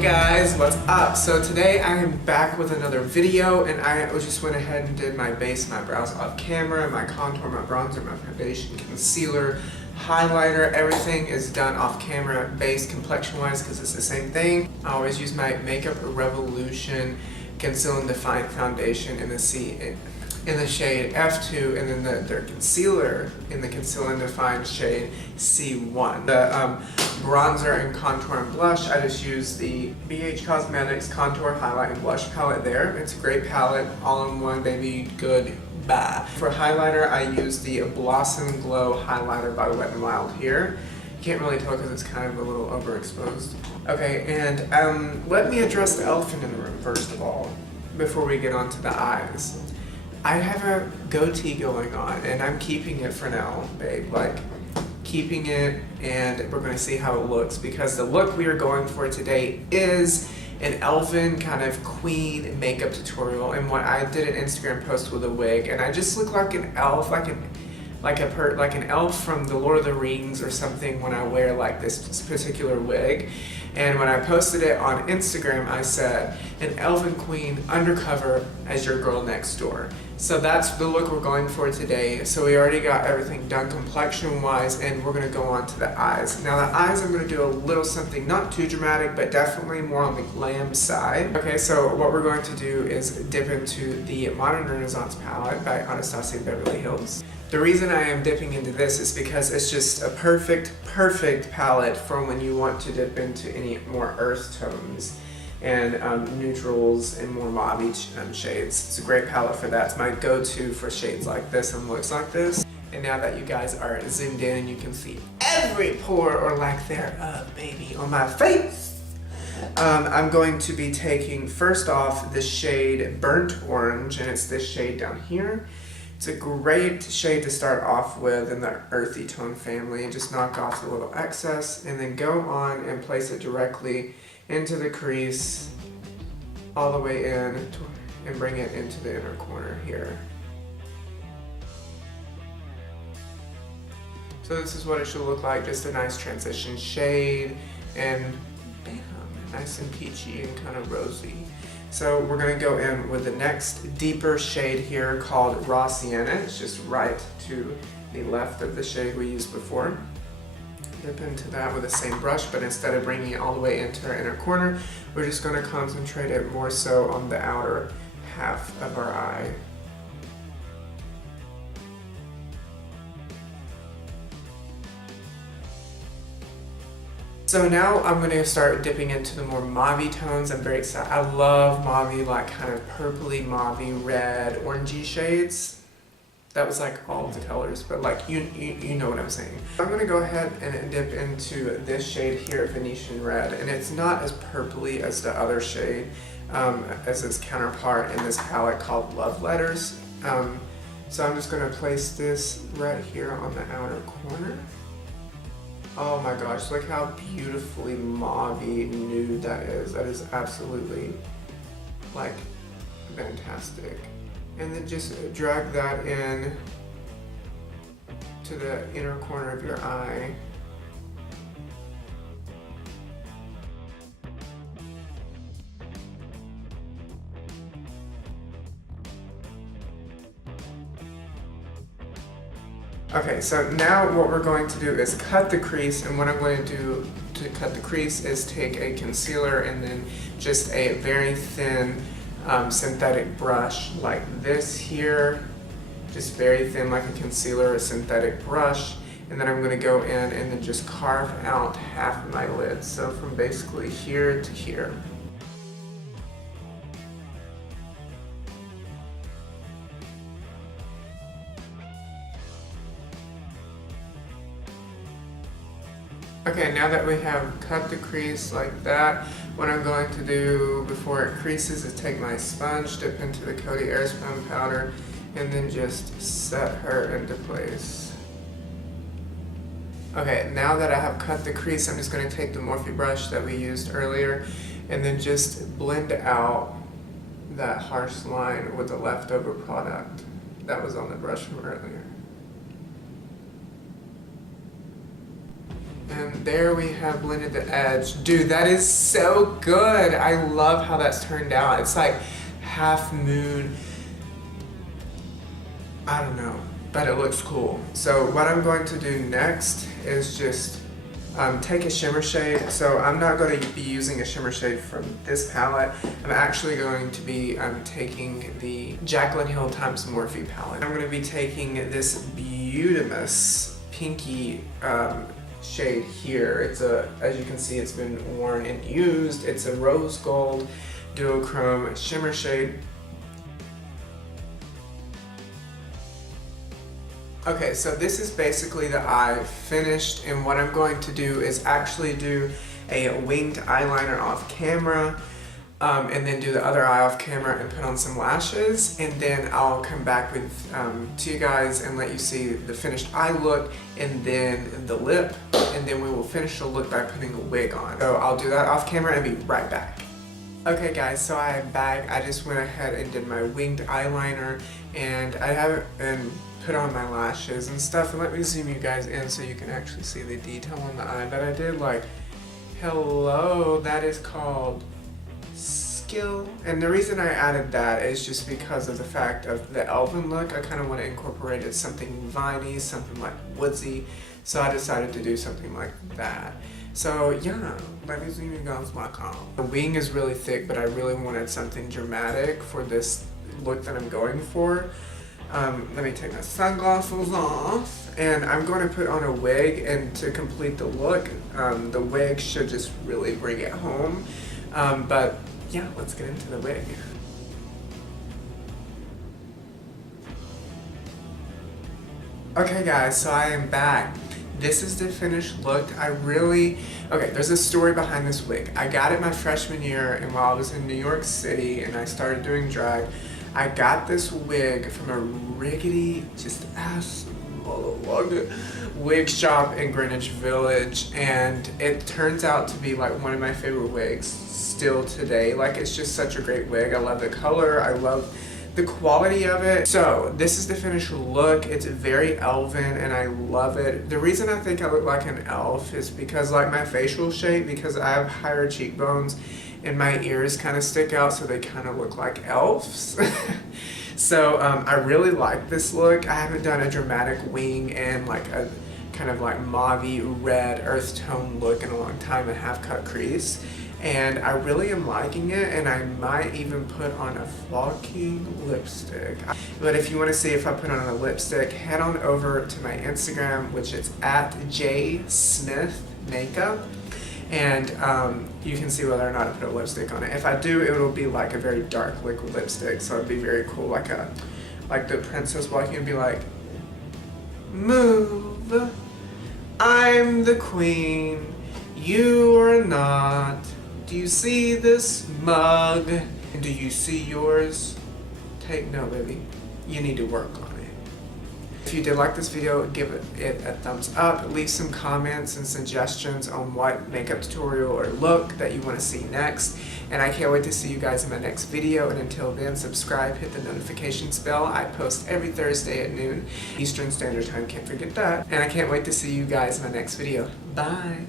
Hey guys, what's up? So today I am back with another video, and I just went ahead and did my base, my brows off camera, my contour, my bronzer, my foundation, concealer, highlighter. Everything is done off camera, base, complexion wise, because it's the same thing. I always use my Makeup Revolution Conceal and Define Foundation in the shade F2, and then their concealer in the Conceal and Define shade C1. The bronzer and contour and blush, I just use the BH Cosmetics Contour Highlight and Blush palette there. It's a great palette, all in one, baby, good, bye. For highlighter, I use the Blossom Glow highlighter by Wet n Wild here. You can't really tell because it's kind of a little overexposed. Okay, and let me address the elephant in the room first of all, before we get on to the eyes. I have a goatee going on, and I'm keeping it for now, babe. Like, keeping it, and we're going to see how it looks, because the look we are going for today is an Elven kind of queen makeup tutorial. And what I did an Instagram post with a wig, and I just look like an elf, like an elf from the Lord of the Rings or something when I wear like this particular wig. And when I posted it on Instagram, I said, an Elven queen undercover as your girl next door. So that's the look we're going for today. So we already got everything done complexion wise, and we're gonna go on to the eyes. Now the eyes, I'm gonna do a little something not too dramatic, but definitely more on the glam side. Okay, so what we're going to do is dip into the Modern Renaissance palette by Anastasia Beverly Hills. The reason I am dipping into this is because it's just a perfect palette for when you want to dip into any more earth tones and neutrals and more mauve shades. It's a great palette for that. It's my go-to for shades like this and looks like this. And now that you guys are zoomed in and you can see every pore or lack thereof, baby, on my face, I'm going to be taking first off the shade Burnt Orange, and it's this shade down here. It's a great shade to start off with in the earthy tone family, and just knock off the little excess, and then go on and place it directly into the crease, all the way in, and bring it into the inner corner here. So this is what it should look like, just a nice transition shade, and bam, nice and peachy and kind of rosy. So we're going to go in with the next deeper shade here called Raw Sienna. It's just right to the left of the shade we used before. Dip into that with the same brush, but instead of bringing it all the way into our inner corner, we're just going to concentrate it more so on the outer half of our eye. So now I'm going to start dipping into the more mauve tones. I'm very excited. I love mauve, like kind of purpley mauve, red, orangey shades. That was like all of the colors, but like you know what I'm saying. I'm going to go ahead and dip into this shade here, Venetian Red, and it's not as purpley as the other shade, as its counterpart in this palette called Love Letters. So I'm just going to place this right here on the outer corner. Oh my gosh, look how beautifully mauve nude that is. That is absolutely, like, fantastic. And then just drag that in to the inner corner of your eye. Okay, so now what we're going to do is cut the crease, and what I'm going to do to cut the crease is take a concealer and then just a very thin synthetic brush like this here, just very thin like a concealer, a synthetic brush, and then I'm going to go in and then just carve out half of my lid, so from basically here to here. Okay, now that we have cut the crease like that, what I'm going to do before it creases is take my sponge, dip into the Coty Airspun powder, and then just set her into place. Okay, now that I have cut the crease, I'm just going to take the Morphe brush that we used earlier, and then just blend out that harsh line with the leftover product that was on the brush from earlier. And there we have blended the edge. Dude, that is so good. I love how that's turned out. It's like half moon. I don't know, but it looks cool. So what I'm going to do next is just take a shimmer shade. So I'm not going to be using a shimmer shade from this palette. I'm actually going to be taking the Jaclyn Hill x Morphe palette. I'm going to be taking this Beautimus pinky shade here. It's as you can see, it's been worn and used. It's a rose gold duochrome shimmer shade. Okay, so this is basically the eye finished, and what I'm going to do is actually do a winged eyeliner off camera, and then do the other eye off camera and put on some lashes, and then I'll come back with to you guys and let you see the finished eye look, and then the lip, and then we will finish the look by putting a wig on. So I'll do that off camera and be right back. Okay guys, so I am back. I just went ahead and did my winged eyeliner, and I haven't put on my lashes and stuff, and let me zoom you guys in so you can actually see the detail on the eye that I did. Like, hello, that is called skill. And the reason I added that is just because of the fact of the Elven look. I kind of want to incorporate it something viney, something like woodsy, so I decided to do something like that. So yeah, let me zoom you guys back on. The wing is really thick, but I really wanted something dramatic for this look that I'm going for. Let me take my sunglasses off, and I'm going to put on a wig, and to complete the look, the wig should just really bring it home. But yeah, let's get into the wig. Okay guys, so I am back. This is the finished look. Okay, there's a story behind this wig. I got it my freshman year, and while I was in New York City and I started doing drag, I got this wig from a rickety, just ass wig shop in Greenwich Village, and it turns out to be like one of my favorite wigs still today. Like, it's just such a great wig. I love the color, I love the quality of it. So this is the finished look. It's very elven and I love it. The reason I think I look like an elf is because like my facial shape, because I have higher cheekbones and my ears kind of stick out, so they kind of look like elves. So I really like this look. I haven't done a dramatic wing and like a kind of like mauve-y red earth tone look in a long time, a half cut crease. And I really am liking it, and I might even put on a fucking lipstick. But if you want to see if I put on a lipstick, head on over to my Instagram, which is at jsmithmakeup, and you can see whether or not I put a lipstick on it. If I do, it will be like a very dark liquid lipstick, so it'd be very cool, like the princess walking and be like, move, I'm the queen, you are not. Do you see this mug? Do you see yours? Take note, baby. You need to work on it. If you did like this video, give it a thumbs up. Leave some comments and suggestions on what makeup tutorial or look that you want to see next. And I can't wait to see you guys in my next video. And until then, subscribe, hit the notifications bell. I post every Thursday at noon Eastern Standard Time. Can't forget that. And I can't wait to see you guys in my next video. Bye.